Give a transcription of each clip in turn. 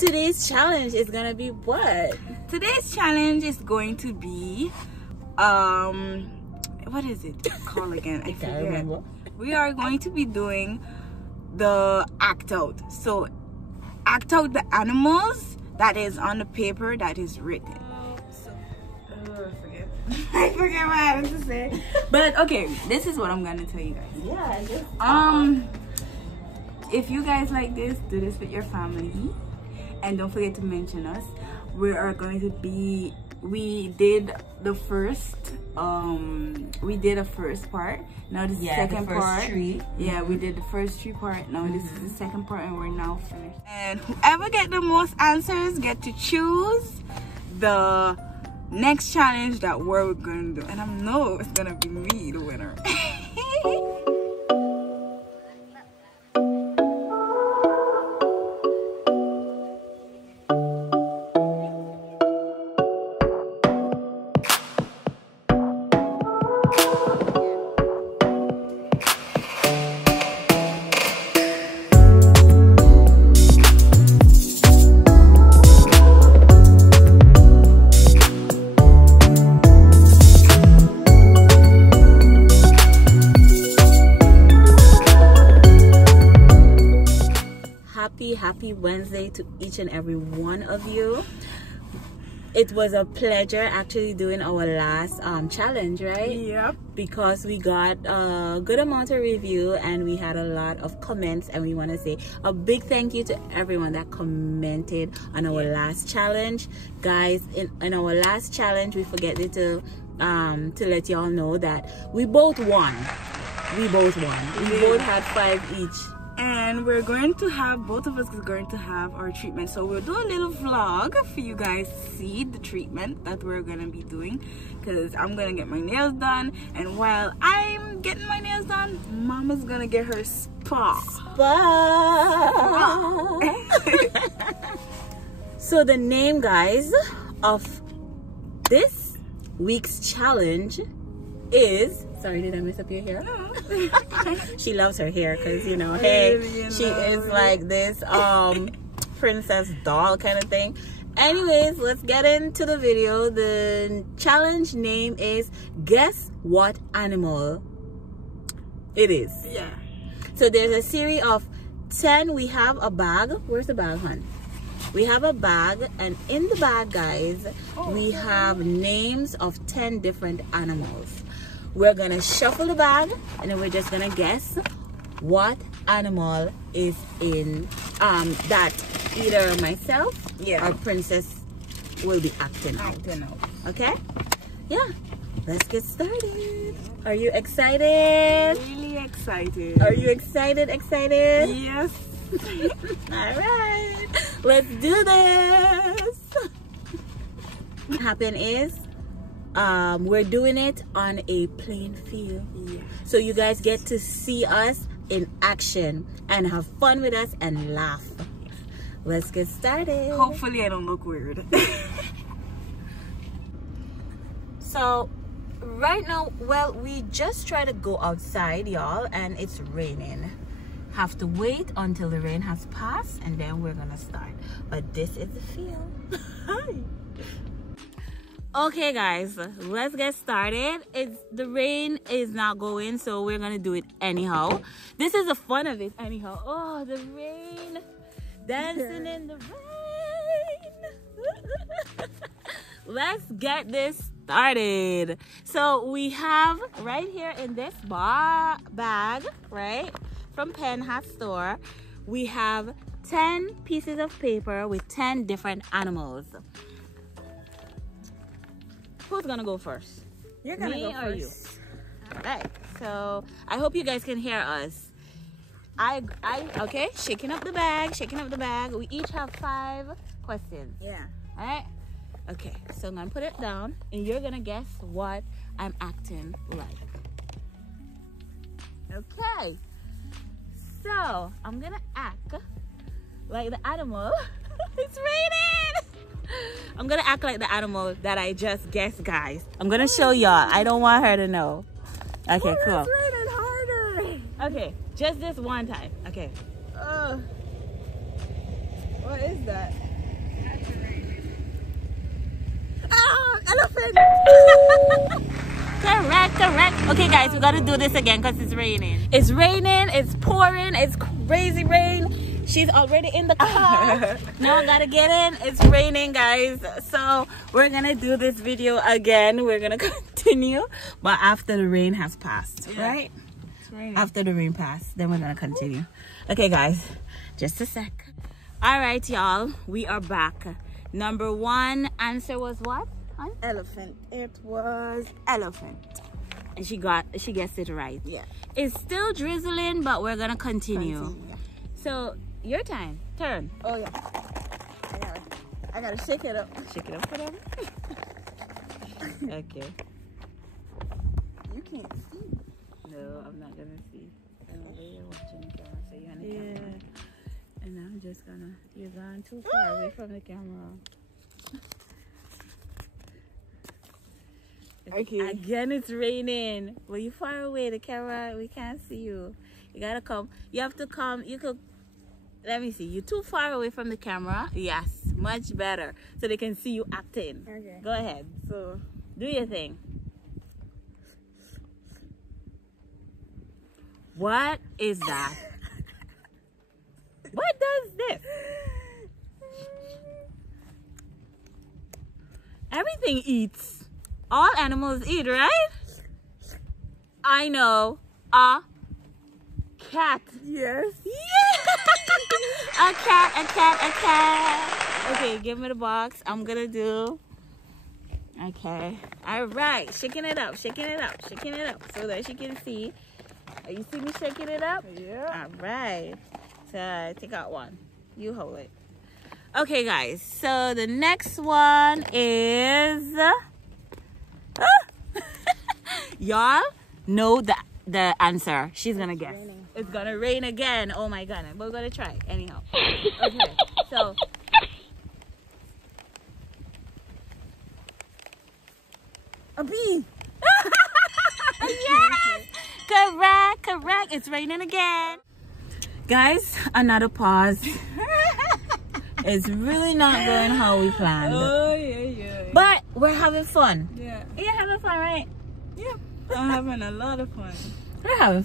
today's challenge is gonna be what? Today's challenge is going to be what is it called again? I forget. Remember. We are going to be doing the act out. So act out the animals that is on the paper that is written. I forget what I had to say. But okay, this is what I'm gonna tell you guys. Yeah, If you guys like this, do this with your family, and don't forget to mention us. We are going to be. We did the first. We did a first part. Now this is the second part. Yeah, we did the first 3 part. Now this is the second part, and we're now finished. And whoever get the most answers get to choose the next challenge that we're gonna do. And I know it's gonna be me, the winner. Happy Wednesday to each and every one of you. It was a pleasure actually doing our last challenge, right? Yep. Because we got a good amount of review and we had a lot of comments, and we want to say a big thank you to everyone that commented on our last challenge. Guys, in our last challenge, we forget to let y'all know that we both won. We both had 5 each. And we're going to have, both of us is going to have our treatment. So we'll do a little vlog for you guys to see the treatment that we're going to be doing. Because I'm going to get my nails done. And while I'm getting my nails done, Mama's going to get her spa. So the name, guys, of this week's challenge is... Sorry, did I mess up your hair? No. She loves her hair because, you know, hey, she is like this princess doll kind of thing. Anyways, let's get into the video. The challenge name is Guess What Animal It Is. Yeah. So there's a series of 10. We have a bag. Where's the bag, hon? We have a bag, and in the bag, guys, we have names of 10 different animals. We're gonna shuffle the bag, and then we're just gonna guess what animal is in that either myself or Princess will be acting out. Okay? Yeah. Let's get started. Are you excited? Really excited. Are you excited? Yes. All right. Let's do this. What happened is we're doing it on a playing field, so you guys get to see us in action and have fun with us and laugh. Let's get started. Hopefully I don't look weird. So right now, well, we just try to go outside, y'all, and it's raining. Have to wait until the rain has passed, and then we're gonna start. But this is the field. Hi. Okay, guys, let's get started. The rain is not going, so we're gonna do it anyhow. This is the fun of it anyhow. Oh, the rain, dancing in the rain. Let's get this started. So we have right here in this bag, right, from Pen Hat Store, we have 10 pieces of paper with 10 different animals. Who's gonna go first? You're gonna go first. Me or you? All right. So I hope you guys can hear us. Okay. Shaking up the bag. We each have 5 questions. Yeah. All right. Okay. So I'm gonna put it down, and you're gonna guess what I'm acting like. Okay. So I'm gonna act like the animal. It's raining. I'm gonna act like the animal that I just guessed, guys. I'm gonna show y'all. I don't want her to know. Okay, cool. It's raining harder. Okay, just this one time. Okay. What is that? elephant. Correct, correct. Okay, guys, we gotta do this again because it's raining. It's raining, it's pouring, it's crazy rain. She's already in the car. Now I gotta get in. It's raining, guys. So we're gonna do this video again. We're gonna continue, but after the rain has passed, right? It's raining. After the rain passed, then we're gonna continue. Okay, guys, just a sec. All right, y'all, we are back. Number one answer was what? Elephant. It was elephant. And she guessed it right. Yeah. It's still drizzling, but we're gonna continue. Yeah. So your turn. Oh yeah. I gotta shake it up. Shake it up for them. Okay. You can't see. No, I'm not gonna see. I'm over here watching the camera, so you're on the camera. And I'm just gonna. You're gone too far away from the camera. Okay. Again, it's raining. Well, you far away. The camera, we can't see you. You gotta come. You have to come. You could. Let me see. You're too far away from the camera. Yes, much better. So they can see you acting. Okay. Go ahead. So Do your thing. What is that? What does this? Everything eats. All animals eat, right? I know. A cat. yes. Yeah. A cat. Okay, give me the box. I'm gonna do. Okay. All right. Shaking it up. So that she can see. You see me shaking it up? Yeah. All right. So take out one. You hold it. Okay, guys. So the next one is. Y'all know the answer. She's gonna guess. Raining. It's gonna rain again. Oh my goodness. But we're gonna try anyhow. Okay. So. A bee. Yes! Correct. It's raining again. Guys, another pause. It's really not going how we planned. Oh yeah. But we're having fun. Yeah. You're having fun, right? Yeah. I'm having a lot of fun. We're having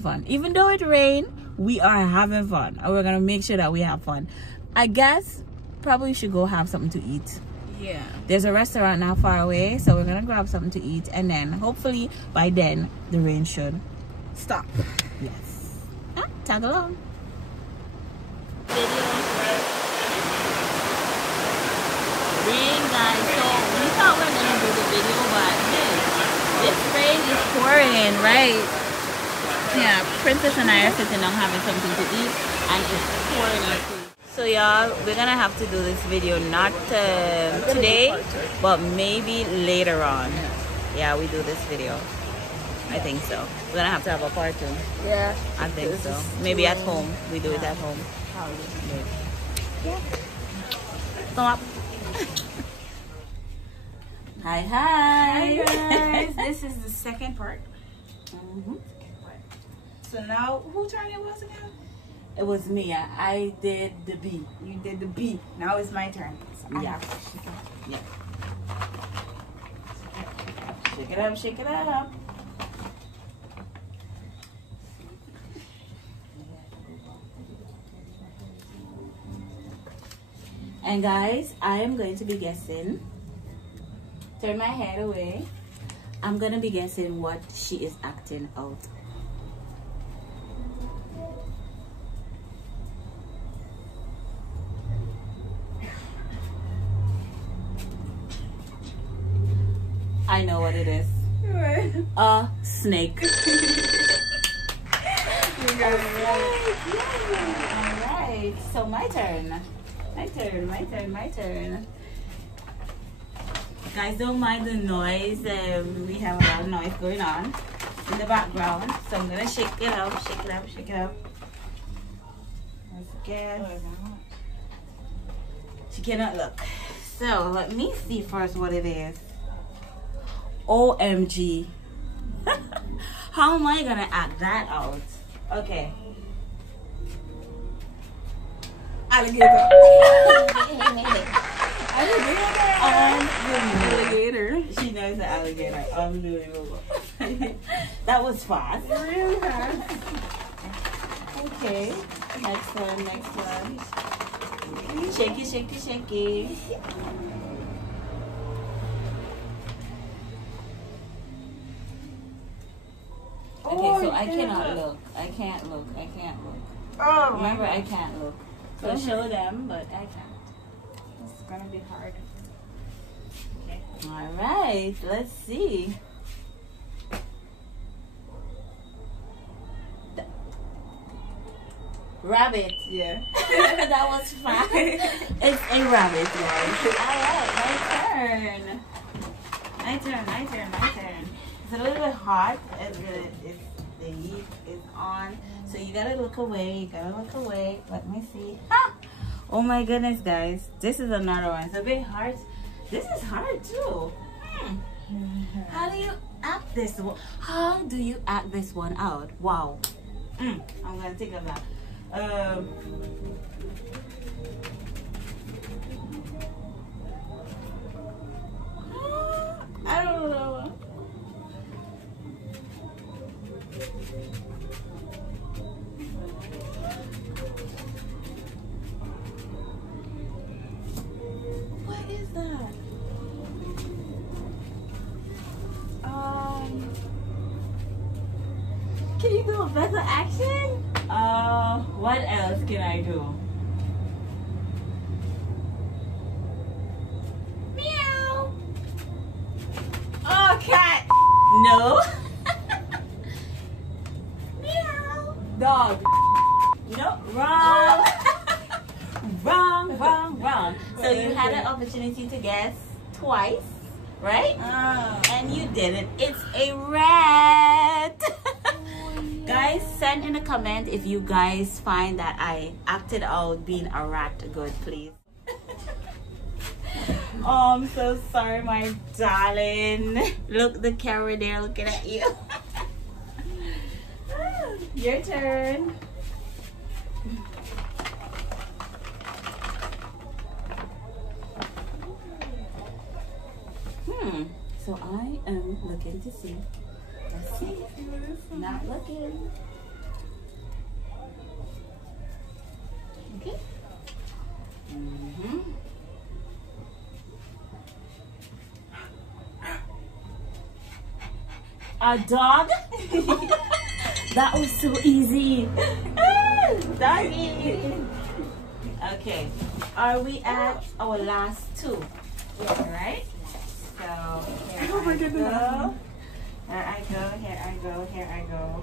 fun. Even though it rained, we are having fun. And we're going to make sure that we have fun. I guess probably should go have something to eat. Yeah. There's a restaurant not far away, so we're going to grab something to eat. And then hopefully by then, the rain should Stop. Yes. Tag along. Rain, guys. So we thought we were gonna do the video, but hey, this rain is pouring, right? Yeah, Princess and I are sitting down having something to eat, and it's pouring. So y'all, we're gonna have to do this video not today, but maybe later on. Yeah, we do this video. I think so. We're gonna have to have a part 2. Yeah. I think so. Maybe at home. We do it at home. Yeah. Come up. Hi. Hi guys. This is the second part. Mm-hmm. So now, who turn it was again? It was me. I did the B. You did the B. Now it's my turn. So I Yeah. have to shake it. Yeah. Shake it up. And guys, I am going to be guessing. Turn my head away. I'm going to be guessing what she is acting out. I know what it is. What? A snake. You got it right. Alright, so my turn. My turn. Guys, don't mind the noise. We have a lot of noise going on in the background. So I'm gonna shake it up. Let's guess. She cannot look. So let me see first what it is. OMG. How am I gonna act that out? Okay. Alligator. unbelievable. That was fast. Really fast. Okay, next one, next one. Shaky, shaky, shaky. Okay, so I cannot look. I can't look. I can't look. Oh, Remember, I can't look. So show them, but I can't. it's gonna be hard. Okay. All right, let's see. Rabbit. Yeah. That was fast. It's a rabbit, guys. All right, my turn. My turn. It's a little bit hot. The heat is on, so you gotta look away. Let me see. Ah! Oh my goodness, guys, this is another one. It's a bit hard. This is hard too. How do you act this one? How do you act this one out? Wow. I'm gonna think of that. I don't know. What is that? Can you do a better action? What else can I do? Meow. Oh, cat. No. Meow. Dog. No, wrong. Wrong. So you had an opportunity to guess twice, right? And you didn't. It's a rat. Guys, send in a comment if you guys find that I acted out being a rat good, please. Oh, I'm so sorry, my darling. Look, the camera there looking at you. Your turn. So I am looking to see. Let's see. Not looking. Okay. A dog? That was so easy. Doggy. Okay. Are we at our last two? All right. So here I go. Here I go.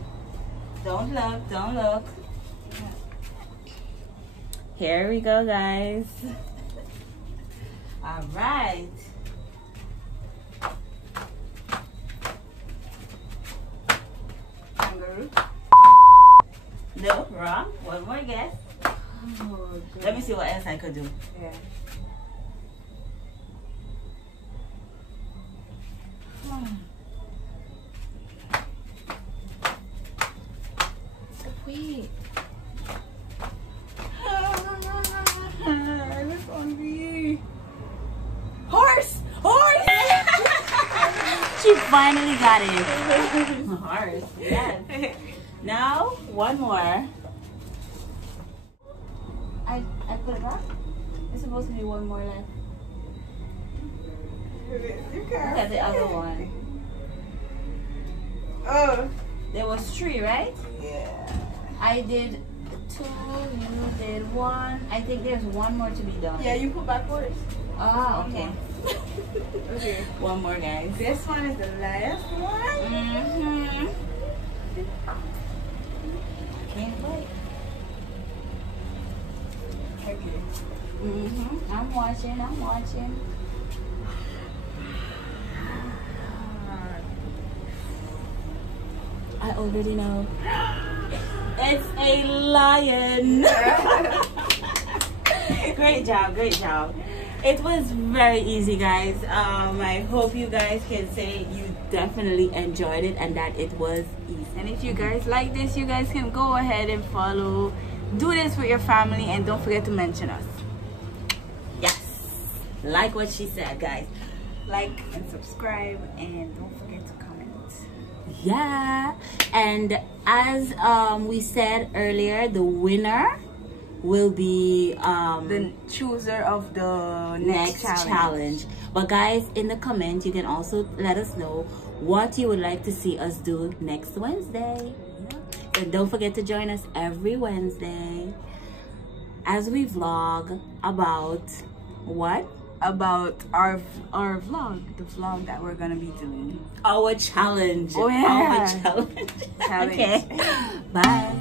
Don't look. Here we go, guys. All right. Kangaroo. No, wrong. One more guess. Oh, Let me see what else I could do. Yeah. Wait. Look on me. Horse! She finally got it. Horse. Yes. Now, one more. I put it back. There's supposed to be one more left. Look at the other one. Oh. There was 3, right? Yeah. I did 2, you did 1. I think there's one more to be done. Yeah, you put back horse. Ah, okay. Okay. One more, guys. This one is the last one. Can't wait. Okay. I'm watching. I already know. It's a lion. Great job. It was very easy, guys. I hope you guys can say you definitely enjoyed it and that it was easy. And if you guys like this, you guys can go ahead and follow. Do this with your family and don't forget to mention us. Yes. Like what she said, guys. like and subscribe, and don't forget to comment. Yeah, and as we said earlier, the winner will be The chooser of the next challenge. But guys, in the comments you can also let us know what you would like to see us do next Wednesday. And don't forget to join us every Wednesday as we vlog about what? About our vlog, the vlog that we're gonna be doing. Our challenge. Oh yeah, Our challenge. challenge. Okay, bye.